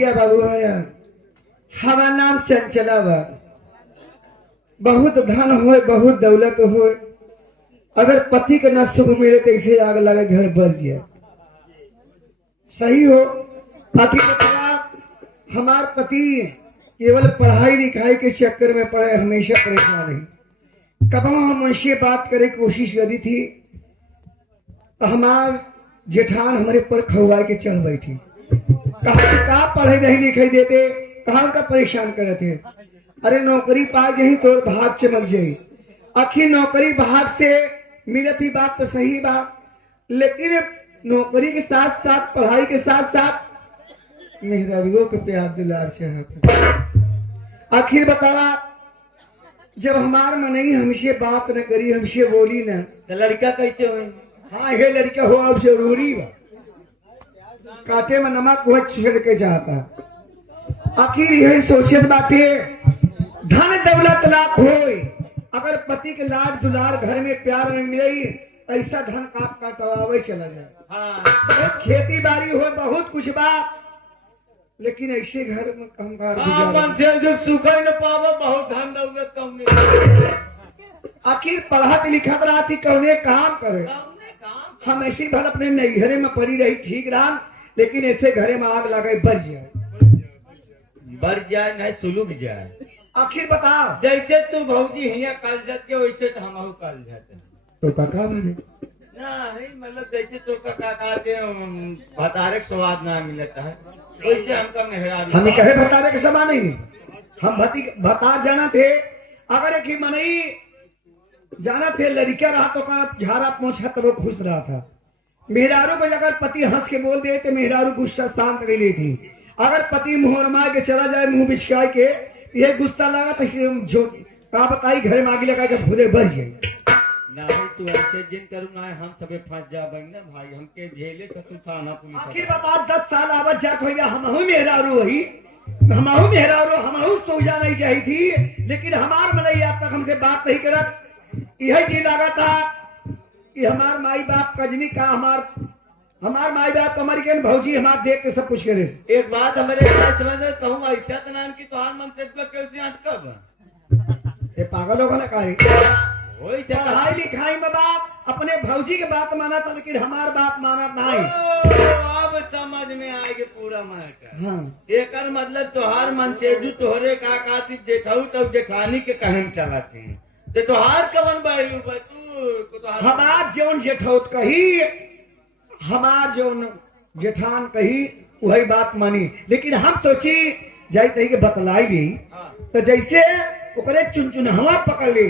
भैया बाबू हमार नाम चंचला बा। बहुत धन हो बहुत दौलत हो, अगर पति के न सुख मिले तो इसे आग लगे घर बच जाए। सही हो पति हमार पति केवल पढ़ाई लिखाई के चक्कर में पड़े हमेशा परेशान रही। कब हम उनसे बात करे कोशिश करी थी तो हमार जेठान हमारे पर खौआ के चढ़ बैठी। कहा पढ़े नहीं लिखाई देते, कहाँ का परेशान करे थे। अरे नौकरी पा गई तो भाग चमक जाई। आखिर नौकरी भाग से मिलती बात तो सही बात, लेकिन नौकरी के साथ साथ पढ़ाई के साथ साथ मेहराबियों के प्यार दुलार चाहता। आखिर बतावा जब हमार मनई हमसे बात न करी हमसे बोली न तो लड़का कैसे हो? हाँ ये लड़का हो अब जरूरी बा, काटे में नमक वो छिड़ के चाहता। आखिर यही सोचत बाटे धन दौलत लाख होए, अगर पति के लाड दुलार घर में प्यार नहीं मिले ऐसा धन काट काटवावे चला जाए। हाँ। खेती बाड़ी हो बहुत कुछ बा, लेकिन ऐसे घर में कम मन से जो सुखा न पावा बहुत धन दौलत कम नहीं। आखिर पढ़त लिखत रही कौने काम करे। हम ऐसे भर अपने नैहरे में पड़ी रही ठीक रहा, लेकिन ऐसे घरे में आग लगे बढ़ जाए नहीं सुलूक जाए। आखिर बताओ जैसे तू भौजी हिया कल जाते वैसे तो हम कल जाते तो काका बने नहीं, मतलब जैसे तो काका के भतारे स्वाद ना मिलता है वैसे हमका मेहरारू हमें कहे भतारे के समा नहीं। हम भता जाना थे, अगर एक ही मनई जाना थे लड़का रहा तो का झाड़ा पोछा तो वो खुश रहा था। मेहरारू को अगर पति हंस के बोल दे तो मेहरारू गुस्सा शांत कर ली थी। अगर पति मुंह रमा के चला जाए मुंह बिछका के ये गुस्सा लगा तो जो का बताई घर में आगे लगा के भूले बढ़ जाए। नहीं तू ऐसे जिन करू ना हम सबे फंस जा ना भाई, हमके झेले तो तू थाना पुलिस। आखिर बता 10 साल आवत जात हो गया हमहू मेहरारू वही हमहू मेहरारू हमहू तो जा नहीं चाहिए थी, लेकिन हमार मनई अब तक हमसे बात नहीं करत। यही चीज लगा था कि हमार माई बाप कजनी का हमार माई बाप अमेरिकन भौजी हमार देख के सब कुछ करे। एक बात हमारे समझ कहूँ ऐसा तो नाम की तोहार मन से कब ये पागल होगा ना काहे पढ़ाई लिखाई में बाप अपने भौजी के बात माना था, लेकिन हमार बात माना नहीं। अब समझ में आएगी पूरा मैटर। हाँ। एक मतलब तोहार मन से जो तोहरे का काती जेठाऊ तब जेठानी के कहम चलाते हैं तो तोहार कवन बैलू बतू हमार जौन जेठौत कही हमार जौन जेठान कही वही बात मानी, लेकिन हम सोची जाई तही के बतलाई भी तो जैसे ओकरे चुन हवा पकड़ ली।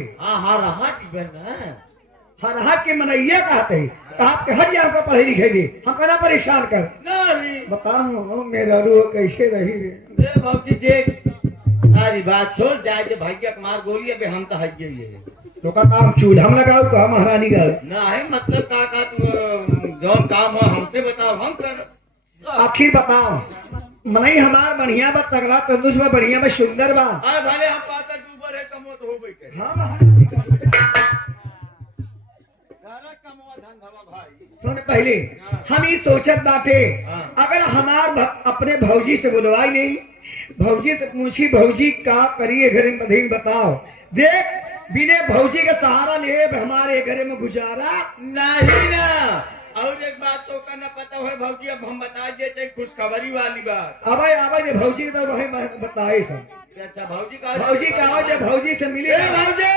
हर के मनैया कहते हैं कहा के हर यहाँ को पढ़े लिखे दे हम कहना परेशान कर बताओ मेरा रूह कैसे रही रे भक्ति देख सारी बात छोड़ जाए जो भाग्य कुमार बोलिए कि हम तो हज तो का काम चूल्हा हम लगाओ तो हम महारानी का नहीं मतलब का जौन काम हो हमसे बताओ हम कर। आखिर बताओ मनई हमार बढ़िया बा तगड़ा तंदुरुस्त बा बढ़िया बा सुंदर बा भले हम पाता डूबर है कमो तो हो गई सुन पहले हम ये सोचत बाटे अगर हमार अपने भौजी से बुलवाई नहीं, भौजी से पूछी भौजी का करिए घरे में बताओ देख बिने भौजी के सहारा ले हमारे घरे में गुजारा नहीं ना। और एक बात तो करना पता है भौजी अब हम बता देते खुशखबरी वाली बात। अब भौजी के तो वही बताए सब। अच्छा भौजी का आवाज भौजी से मिले भौजी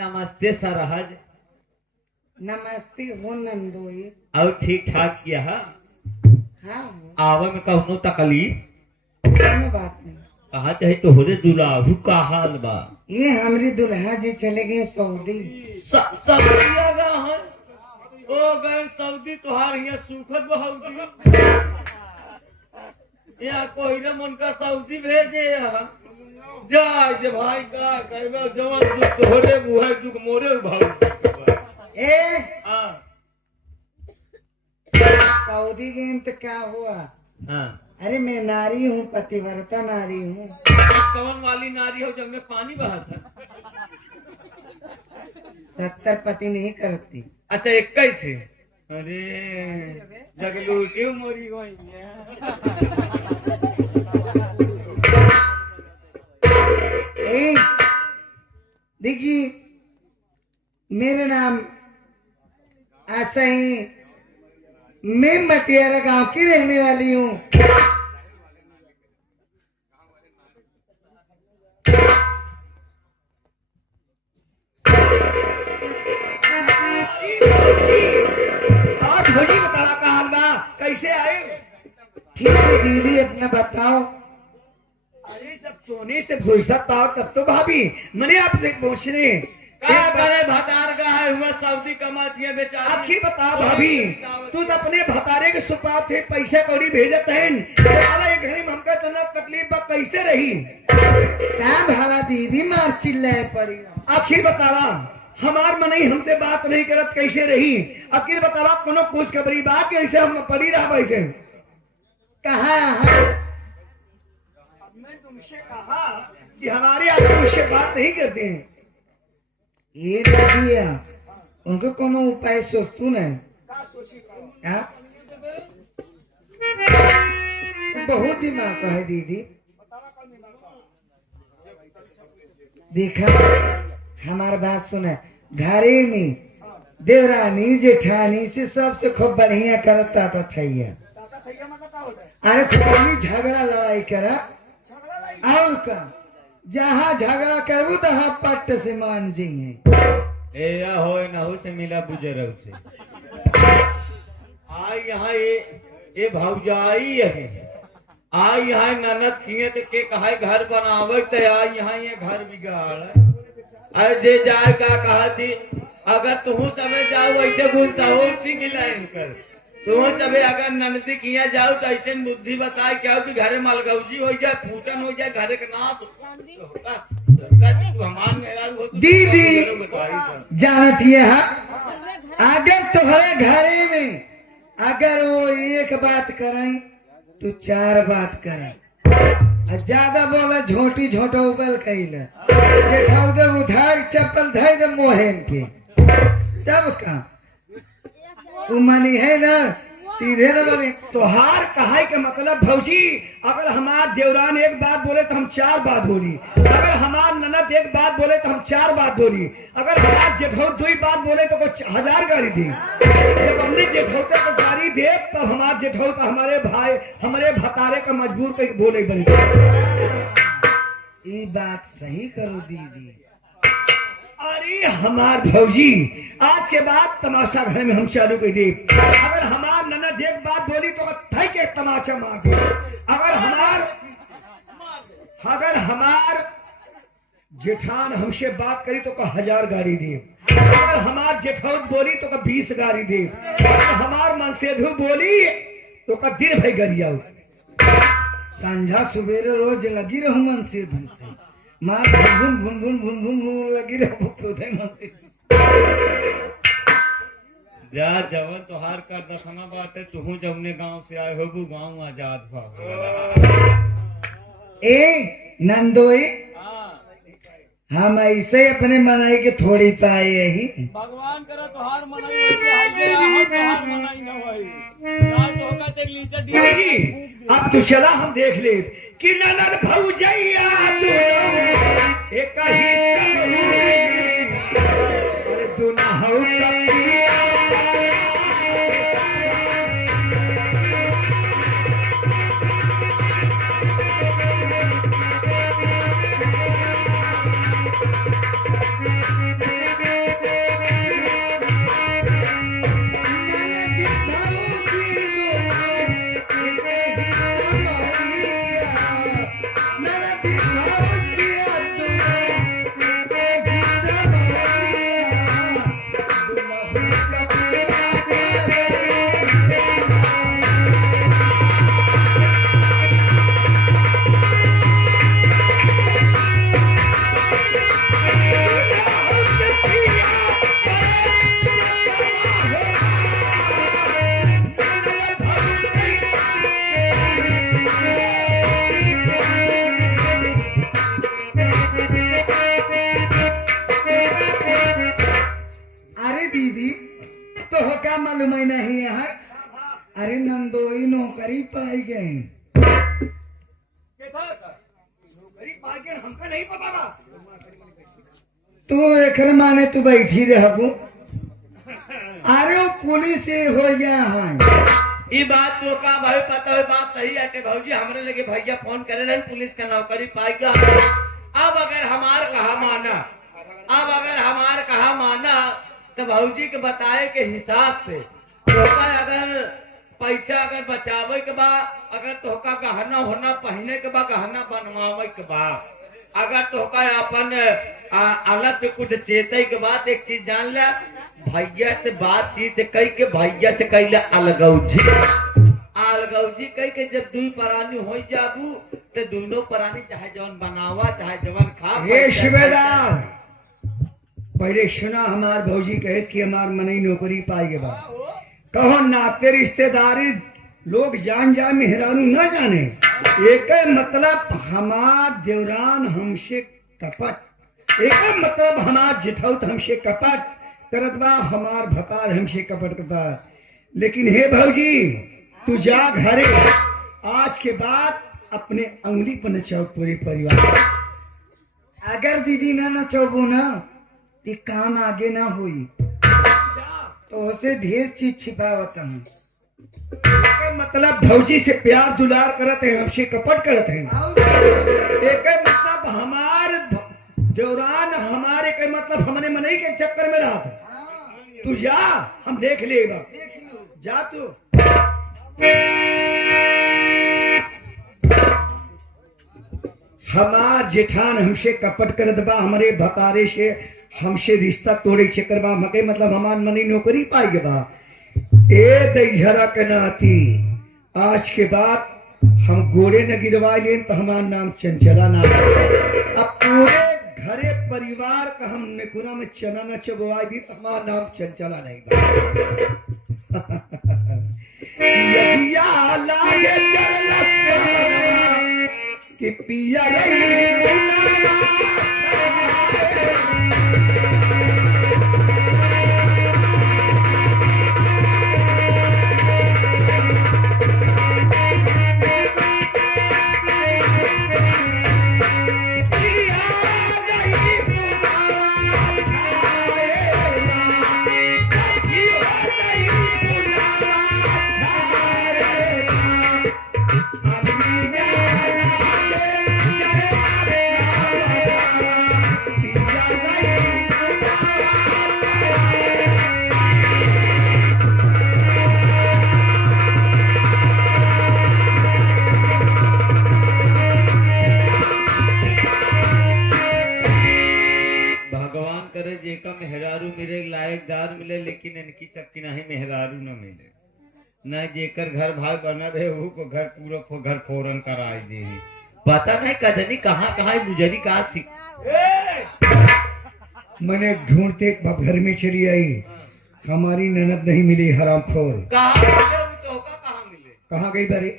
नमस्ते सरहज। नमस्ते हो नंदोई। और ठीक ठाक किया है हाँ आवा में कहूँ तकलीफ बात नहीं कहा चाहे तो हो रे दुलाहू का हाल बा। ये हमारी दुल्हा जी चले गए सऊदी। सऊदी ओ गए सऊदी तुहार यहाँ सुखद बहुदी यहाँ कोई ना मन का सऊदी भेजे यहाँ जाए जे भाई का कहबा जवन दुख तोहरे बुहाई दुख मोरे भाई ए हाँ सऊदी गए तो क्या हुआ? हाँ अरे मैं नारी हूँ, पतिव्रता नारी हूँ। कवन वाली नारी हो जब में पानी बहा था 70 पति नहीं करती। अच्छा एक ही थे अरे जगलू क्यों मोरी गई ए देखिए मेरा नाम ऐसा ही, मैं मटियारा गांव की रहने वाली हूँ। आज भोजी बतावा कहा बा कैसे आए? ठीक है दीदी अपना बताओ। अरे सब सोने से फुर्सत पाओ तब तो भाभी मैंने आपसे पूछने क्या करे भतार का है हुआ सऊदी कमाती है बेचारी आखिर बता भाभी तू तो अपने भतारे के सुपा थे पैसा कौड़ी भेजत है एक घड़ी में हमका तना तकलीफ बा कैसे रही? क्या भावा दीदी मार चिल्लाए पड़ी। आखिर बतावा हमार मनई हमसे बात नहीं करत कैसे रही? आखिर बतावा कोनो कुछ खबरी बा कैसे हम पड़ी रहा वैसे? कहाँ है? मैंने तुमसे कहा कि हमारे आदमी मुझसे बात नहीं करते हैं। ये दिया उनको कोनो उपाय सोचतू न क्या? बहुत दिमाग का है दीदी। देखा हमार बात सुना, घरे में देवरानी जेठानी से सबसे खूब बढ़िया करता था थैया। अरे खूब झगड़ा लड़ाई करा और का जहाँ झगड़ा करू तहाँ पट्ट से मान जाइए। ए या हो ना हो से मिला बुजुर्ग से आई यहाँ ये भौजाई है आई यहाँ ननद किए तो के कहा घर बनावे तो आई यहाँ ये घर बिगाड़ अरे जे जाए का कहा थी अगर तुम सबे जाओ वैसे गुण सहोर सिंह लाइन कर तुम सबे अगर ननदी किया जाओ तो ऐसे बुद्धि बताए क्या कि घरे मलगौजी हो जाए फूटन हो जाए घरे का नाश दीदी जानती है अगर तुम्हारे घरे में अगर वो एक बात करें तो 4 बात करें, ज्यादा बोला झोटी झोटा उबल कैला जेठाऊ दे उधार चप्पल धै दे मोहन के तब का तू मनी है ना सीधे न बने। तोहार कहाई के मतलब भौजी अगर हमार देवरान एक बात बोले तो हम 4 बात बोली, अगर हमार ननद एक बात बोले तो हम 4 बात बोली, अगर हमार जेठौ 2 बात बोले तो कुछ 1000 गाली दी। जब हमने जेठौते को गाली दे तो हमार जेठौ तो हमारे भाई हमारे भतारे का मजबूर कर बोले बनी। ये बात सही करो दीदी। अरे हमार भौजी आज के बाद तमाशा घर में हम चालू कर दे। अगर हमार ननद एक बात बोली तो भाई के तमाचा मार दे, अगर हमार जेठान हमसे बात करी तो 1000 गाड़ी दे, अगर हमार जेठौत बोली तो 20 गाड़ी दे, अगर हमार मनसेधु बोली तो दिन भाई गरिया। संझा सवेरे रोज लगी रहूं मन से धूम से माँ भुन भुन भुन भुन भुन भुन लगी रहूं तो मन से जा जवन तोहार कर दसना बात है तू जमने गांव से आए हो वो गांव आजाद भा ए नंदोई हम ऐसे अपने मनाई के थोड़ी पाए यही भगवान करा तोहार मनाई ऐसे हाईवे हम तोहार मनाई न होई ना तो का तेरी लीटर डी अब तो चला हम देख ले कि ननद भौजैया एक ही दुनहु दीदी तो हो क्या मालूम है नहीं है? अरे नंदोई नौकरी पाई गई। नौकरी पाई गई हमका नहीं पता बा। तू एक माने तू बैठी रहबू। अरे वो पुलिस से हो गया है। ये बात तो का भाई पता है, बात सही है कि भौजी हमरे लगे भैया फोन करे रहे पुलिस का नौकरी पाई गया। अब अगर हमार कहा माना तो भौजी के बताए के हिसाब से तोका अगर पैसा अगर बचावे के बा, अगर तोका गहना होना पहने के बा, गहना बनवावे के बा, अगर तोका अपन अलग से कुछ चेते के बाद एक चीज जान ले, भैया से बातचीत कई के भैया से कैला अलगौजी कई के जब दुई परानी हो जाबू तो दोनों परानी चाहे जवन बनावा चाहे जवन खा। ये शिवेदार पहले सुना हमार भौजी कहे कि हमार मनई नौकरी पाई के बाद कहो नाते रिश्तेदारी लोग जान जाए मेहरानू न जाने। एक मतलब हमार देवरान हमसे कपट, एक मतलब हमार जिठौत हमसे कपट करत बा, हमार भतार हमसे कपट करता। लेकिन हे भौजी तू जा घरे, आज के बाद अपने अंगुली पर नचाओ पूरे परिवार। अगर दीदी ना नचाबू ना तो काम आगे ना हुई, तो उसे ढेर चीज छिपावत हूँ। मतलब भौजी से प्यार दुलार करत है, हमसे कपट करत है। एक मतलब हमार दौरान हमारे के मतलब हमने मनई के चक्कर में रहा था। तू जा, हम देख लेगा, जा तू। हमार जेठान हमसे कपट करत बा, हमारे भतारे से हमसे रिश्ता तोड़े चक्कर बा, मके मतलब हमार मनई नौकरी पाई के बा। ए दैहरा के नाती आज के बाद हम गोड़े न गिरवा लें तो हमार नाम चंचला नाम। अब पूरे घरे परिवार का हम निकुरा में चना न चबवाई दी तो हमारा नाम चंचला नहीं बा। यदिया लागे कि पिया मेहरारू मिले लायकदार मिले, लेकिन इनकी चक्की नहीं मेहरारू न मिले, न जेकर घर भाग बना रहे वो को घर पूरा घर फोरन कराई दे। पता नहीं कदनी कहाँ गुजरी कहाँ सीख। मैंने ढूंढते घर में चली आई, हमारी ननद नहीं मिली, हरामखोर। कहाँ मिले? कहाँ गई बारे?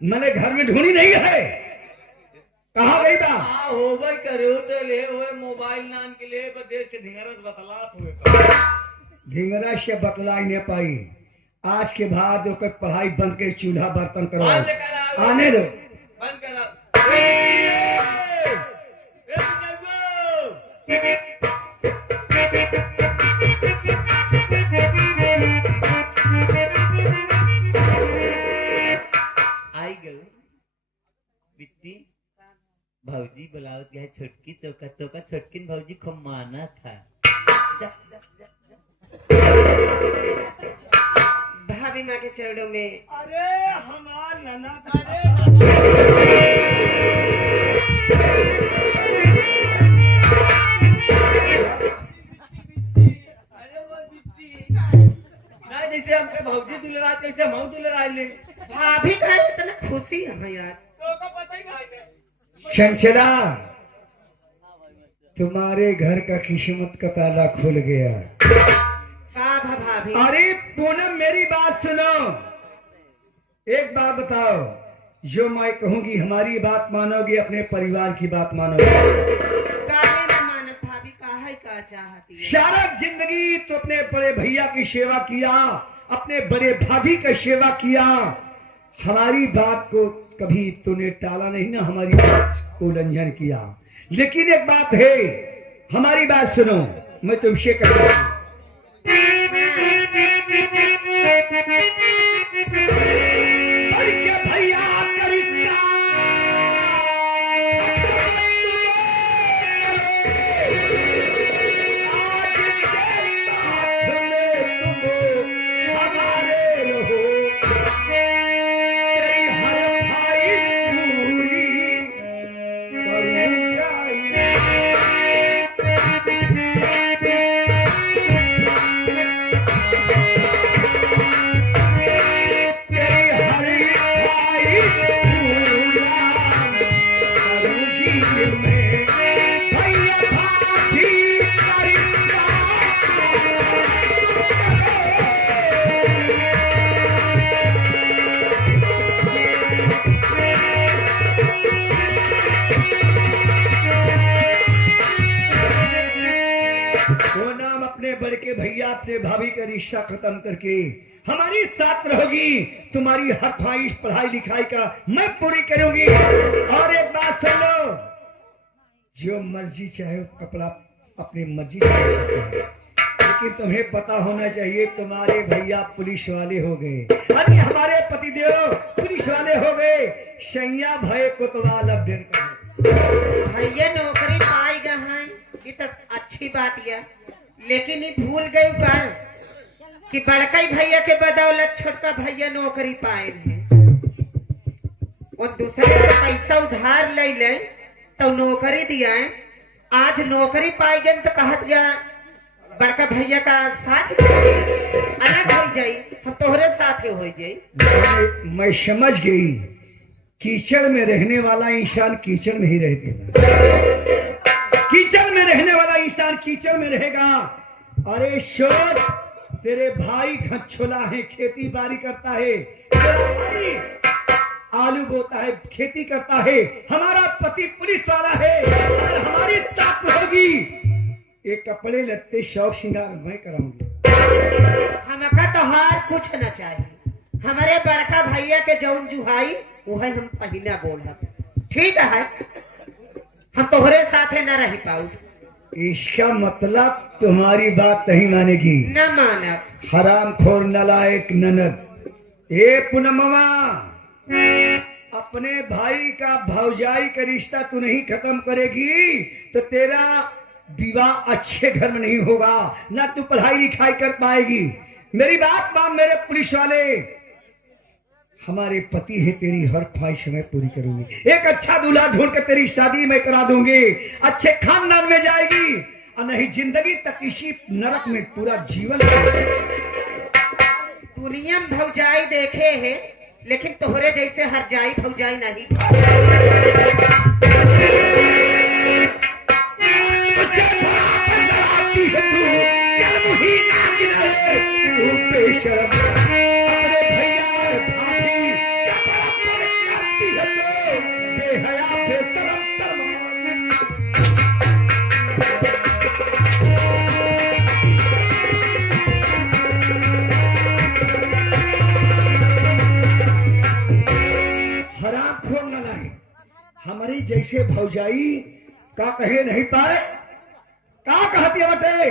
मैंने घर में ढूंढी नहीं है, कहाँ गई बा? हो भाई करे तो ले हुए मोबाइल नान के लिए देश के ढिंगरस बतलात हुए। ढिंगरा से बतलाई नहीं पाई। आज के बाद ओकर पढ़ाई बंद के चूल्हा बर्तन करो, आने दो। बंद करा। आई गए बिट्टी भौजी बुलावत गया छोटकी चौका चौका छोटकिन भौजी को माना था। भाभी माँ के चरणों में। अरे हमार ननद जैसे हमके भौजी दुलरा जैसे हम दुलरा ले। भाभी का इतना खुशी है यार। तो पता ही नहीं। चंचला तुम्हारे घर का किस्मत का ताला खुल गया। का भाभी? अरे पूनम मेरी बात सुनो, एक बात बताओ, जो मैं कहूंगी हमारी बात मानोगे, अपने परिवार की बात मानोगे? काहे न मानब भाभी, का है का चाहती है? सारा जिंदगी तो अपने बड़े भैया की सेवा किया, अपने बड़े भाभी का सेवा किया, हमारी बात को कभी तूने टाला नहीं ना, हमारी बात को उल्लंघन किया। लेकिन एक बात है, हमारी बात सुनो, मैं तुमसे कहता हूं, बड़के भैया करी क्या? आज के साथ में तुम हमारे रहो, तेरी हर भाई पूरी करूं जाए। वो नाम अपने बड़के भैया अपने भाभी का रिश्ता खत्म करके हमारी साथ रहोगी, तुम्हारी हर ख्वाहिश पढ़ाई लिखाई का मैं पूरी करूंगी। और एक बात सुन लो, जो मर्जी चाहे कपड़ा अपनी मर्जी से ले सकते हो, लेकिन तुम्हें पता होना चाहिए तुम्हारे भैया पुलिस वाले हो गए, अरे हमारे पतिदेव पुलिस वाले हो गए, सैया भय कोतवाल अब ढेर कर भैया नौकरी पाई गए हैं, ये तो अच्छी बात है, लेकिन ये भूल गई बात कि बड़का ही भैया के बदौलत छोटका भैया नौकरी पाए हैं, और दूसरे से पैसा उधार ले ले तो नौकरी दिया है। आज नौकरी पाई गए तो कहत गया बड़का भैया का साथ अलग हो जाई, हम तोहरे साथ हो जाई। मैं समझ गई, कीचड़ में रहने वाला इंसान कीचड़ में ही रहते, कीचड़ में रहने वाला इंसान कीचड़ में रहेगा। अरे शोर, तेरे भाई घछोला है, खेती बाड़ी करता है, तेरा भाई आलू बोता है, खेती करता है, हमारा पति पुलिस वाला है, अगर हमारी ताकत होगी ये कपड़े लत्ते शौक श्रृंगार मैं कराऊंगी। हमका तो हार कुछ न चाहिए, हमारे बड़का भैया के जौन जुहाई वही हम पहला बोला, ठीक है, हम तोहरे साथे न रह पाऊ। इसका मतलब तुम्हारी बात नहीं मानेगी? न मानब। हरामखोर नलायक ननद। ए पूनमवा, अपने भाई का भौजाई का रिश्ता तू नहीं खत्म करेगी तो तेरा विवाह अच्छे घर में नहीं होगा, ना तू पढ़ाई लिखाई कर पाएगी। मेरी बात मान मेरे पुलिस वाले, हमारे पति है, तेरी हर ख्वाहिश मैं पूरी करूंगी, एक अच्छा दूल्हा ढूंढ कर तेरी शादी मैं करा दूंगी, अच्छे खानदान में जाएगी, और नहीं जिंदगी तक इसी नरक में पूरा जीवन। दुनिया में भौजाई देखे है, लेकिन तोहरे जैसे हर जाई भौजाई नहीं। हमारी जैसे भौजाई का कहे नहीं पाए, का कहती है बटे?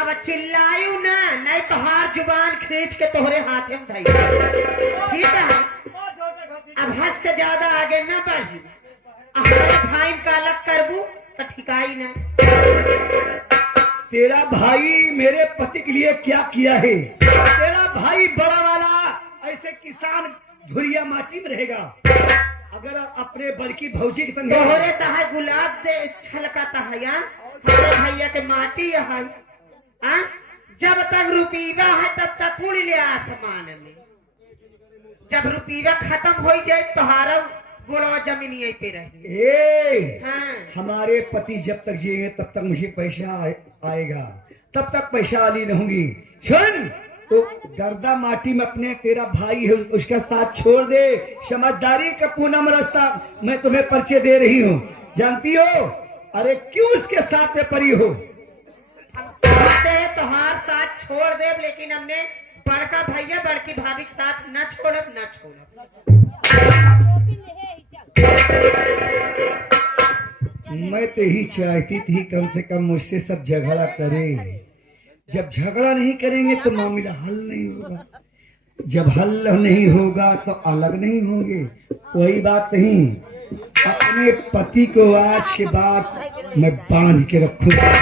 अब चिल्लायू ना, नहीं तो हार जुबान खींच के तोहरे हाथ में धई, ठीक है? अब हद से ज्यादा आगे ना बढ़ी, हमारे भाई का अलग करबू तो ठिकाई ना। तेरा भाई मेरे पति के लिए क्या किया है? तेरा भाई बड़ा वाला ऐसे किसान धुरिया माटी में रहेगा, अगर अपने बड़की भौजी के संग तोहरे तहा गुलाब दे छलकाता है यार, हमारे भैया के माटी है, जब तक रुपीवा है तब तक उड़ ले आसमान में, जब रुपीवा खत्म हो जाए तोहारा गोड़वा जमीन यहीं पे रहे। हाँ। हमारे पति जब तक जिएंगे तब तक मुझे पैसा आएगा, तब तक पैसा वाली रहूंगी। सुन, तो गर्दा माटी में अपने तेरा भाई है उसका साथ छोड़ दे, समझदारी का पूनम रास्ता मैं तुम्हें परिचय दे रही हूँ, जानती हो? अरे क्यों उसके साथ में परी हो? तोहार साथ छोड़ देव, लेकिन हमने बड़का भैया बड़की भाभी के साथ न छोड़ब न छोड़ब। मैं तो यही चाहती थी कम से कम मुझसे सब झगड़ा करे। जब झगड़ा नहीं करेंगे तो मामला हल नहीं होगा, जब हल नहीं होगा तो अलग नहीं होंगे। कोई बात नहीं, अपने पति को आज के बाद मैं बांध के रखूंगा।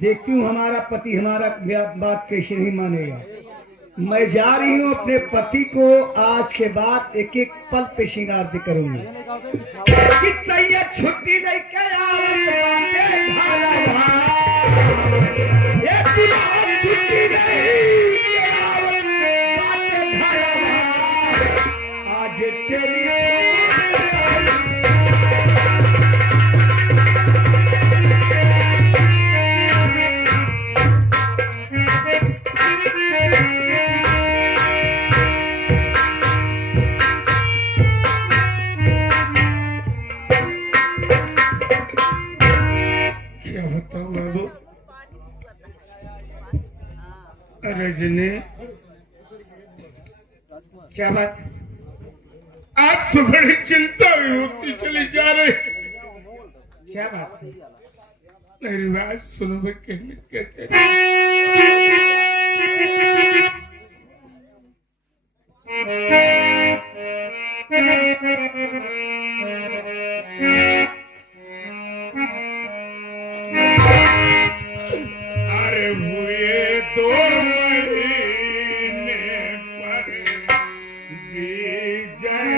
देखती हूँ हमारा पति हमारा बात कैसे नहीं मानेगा। मैं जा रही हूँ अपने पति को आज के बाद एक एक पल पे श्रृंगार भी करूंगी। छुट्टी लेके आज तेरी रजनी, क्या बात? आज तो बड़ी चिंता हुई होती चली जा रही। क्या बात है? मेरी बात सुनो, मैं कहते अरे हुए 2 महीने पर बीजन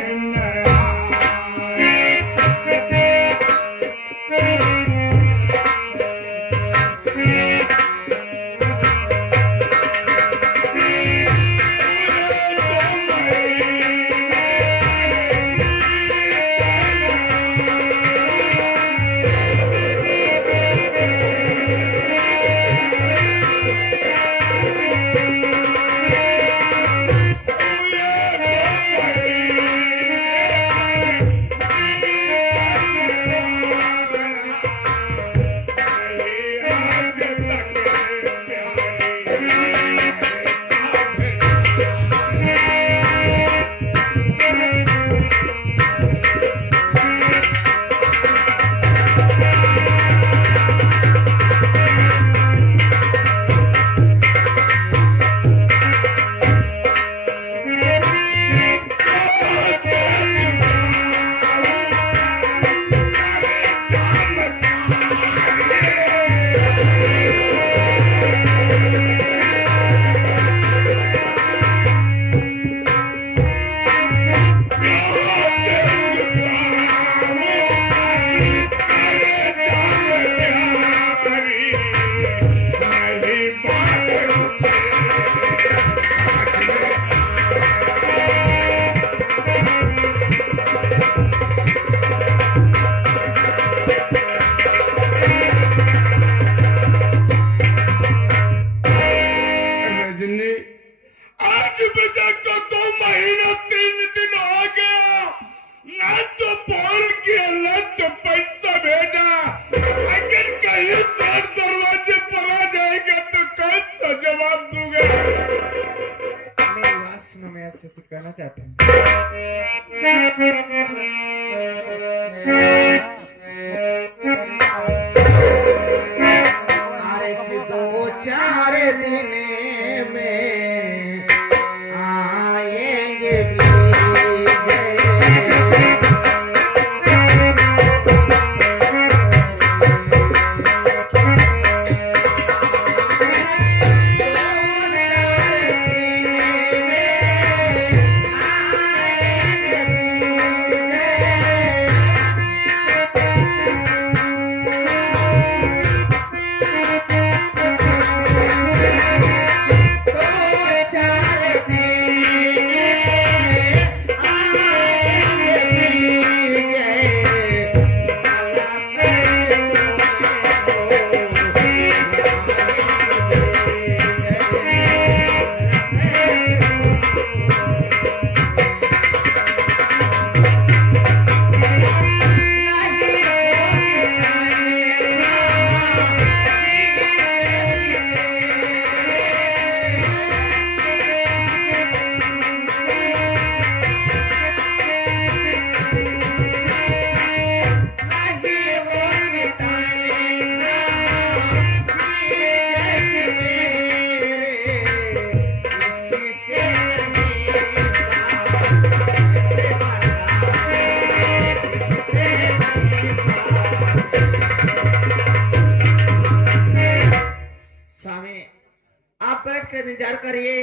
इंतजार करिए,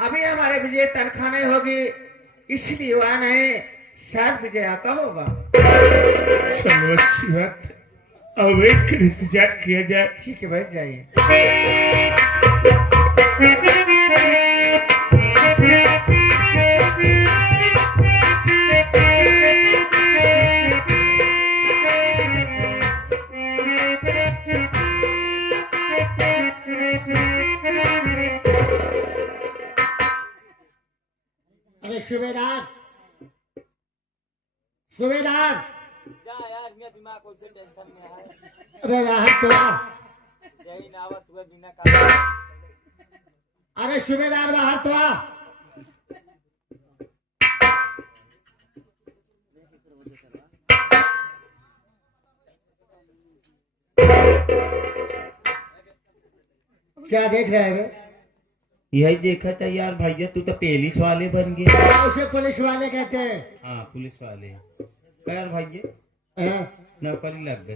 अभी हमारे विजय तनख्वाह नहीं होगी, इसलिए वह नहीं, शायद विजय आता होगा। चलो अच्छी बात है। अब एक इंतजार किया जाए। ठीक है भाई, जाइए। अरे सूबेदार, सूबेदार, जा यार, मैं दिमाग कोई से टेंशन में है। अरे बाहर तो आ। यही ना आवत हुए बिना काम। अरे सूबेदार बाहर तो आ। क्या देख रहे हैं? यही देखा था यार भैया, तू तो पुलिस वाले बन गए। उसे पुलिस वाले कहते हैं। हाँ पुलिस वाले। यार भैया हाँ, नौकरी लग गई।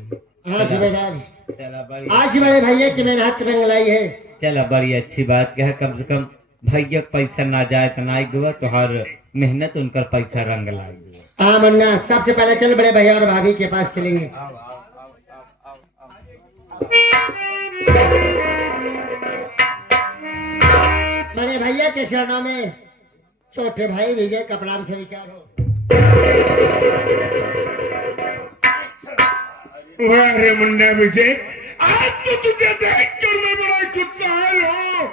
हाँ सूबेदार, चला बड़ी, आज बड़े भैया की मेहनत रंग लाई है। चला बड़ी अच्छी बात क्या है, कम से कम भैया पैसा ना जाए तो ना गुआ, तो हर मेहनत उनका पैसा रंग लाएगी। हाँ मन्ना, सबसे पहले चल बड़े भैया और भाभी के पास चलेंगे। बड़े भैया के शरणों में छोटे भाई विजय का प्रणाम स्वीकार हो। वाह रे मुन्ना विजय, आज तो तुझे देखकर मैं बड़ा खुशहाल हूँ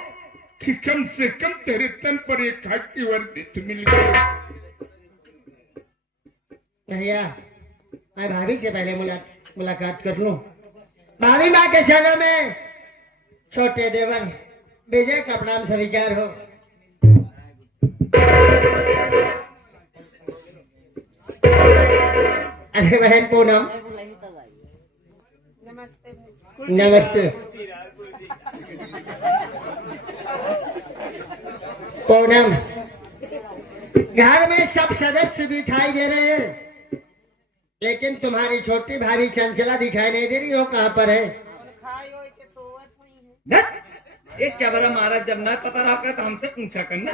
कि कम से कम तेरे तन पर एक हाथ की वर्दी तो मिल गई। भैया, मैं भाभी से पहले मुलाकात कर लूं। भाभी माँ के शरणों में छोटे देवर विजय का प्रणाम स्वीकार हो। अरे बहन पूनम, नमस्ते। पूनम, घर में सब सदस्य दिखाई दे रहे हैं, लेकिन तुम्हारी छोटी भाभी चंचला दिखाई नहीं दे रही हो, कहाँ पर है? एक चबरा मारा जब ना पता रहा तो हमसे पूछा करना।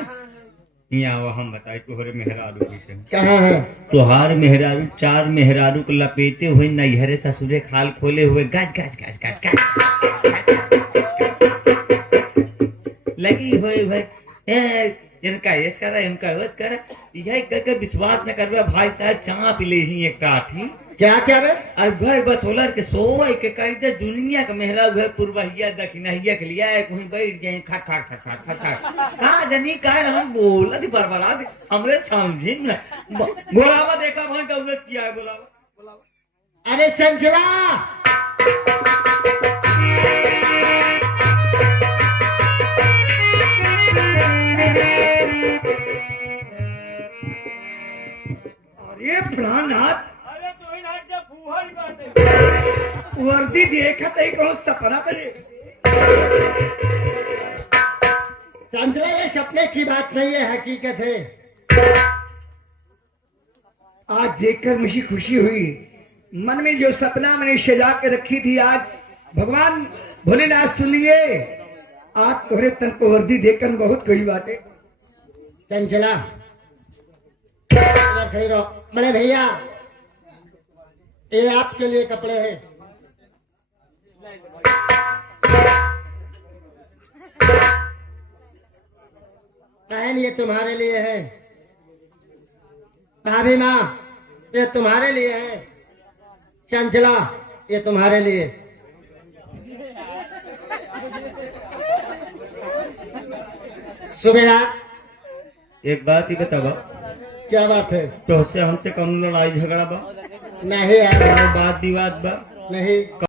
यहाँ वो हम बताए तुहरे मेहरारू विषय। कहाँ है? तुहार मेहरारू 4 मेहरारू को लपेटे हुए नैहरे ससुरे खाल खोले हुए गज गज गज गज गज लगी हुई भाई। इनका ये करा, इनका वो करा, यही करके विश्वास न करवा भाई साहब, चाँप ले ही एक काठी। क्या क्या बे? और भाई बस होलर के सोए के कहते दुनिया का मेहराब है, पूर्वहिया दक्षिणहिया के लिया है, कहीं बैठ जाए खट खट खट खट खट खट कहा जनी कह हम बोला थी बरबरा दे हमरे समझी न बोलावा देखा भाई दौलत किया है, बोलावा बोलावा। अरे चंचला, अरे प्राणनाथ, अरे तो इन आज जब फूहर बाटे वर्दी देखा तो कौन सपना करे। चंचला, ये सपने की बात नहीं है, हकीकत है। आज देखकर मुझे खुशी हुई। मन में जो सपना मैंने सजा के रखी थी, आज भगवान भोलेनाथ सुन लिए। आज तोहरे तन को वर्दी देखकर बहुत कोई बातें। चंचला, इधर खड़ी रहो। बड़े भैया, ये आपके लिए कपड़े हैं। बहन, ये तुम्हारे लिए है। भाभी माँ, ये तुम्हारे लिए है। चंचला, ये तुम्हारे लिए। सूबेदार, एक बात ही बतावा, क्या बात है? तो हमसे कौन लड़ाई झगड़ा बा, नहीं यार, बात विवाद बा? नहीं।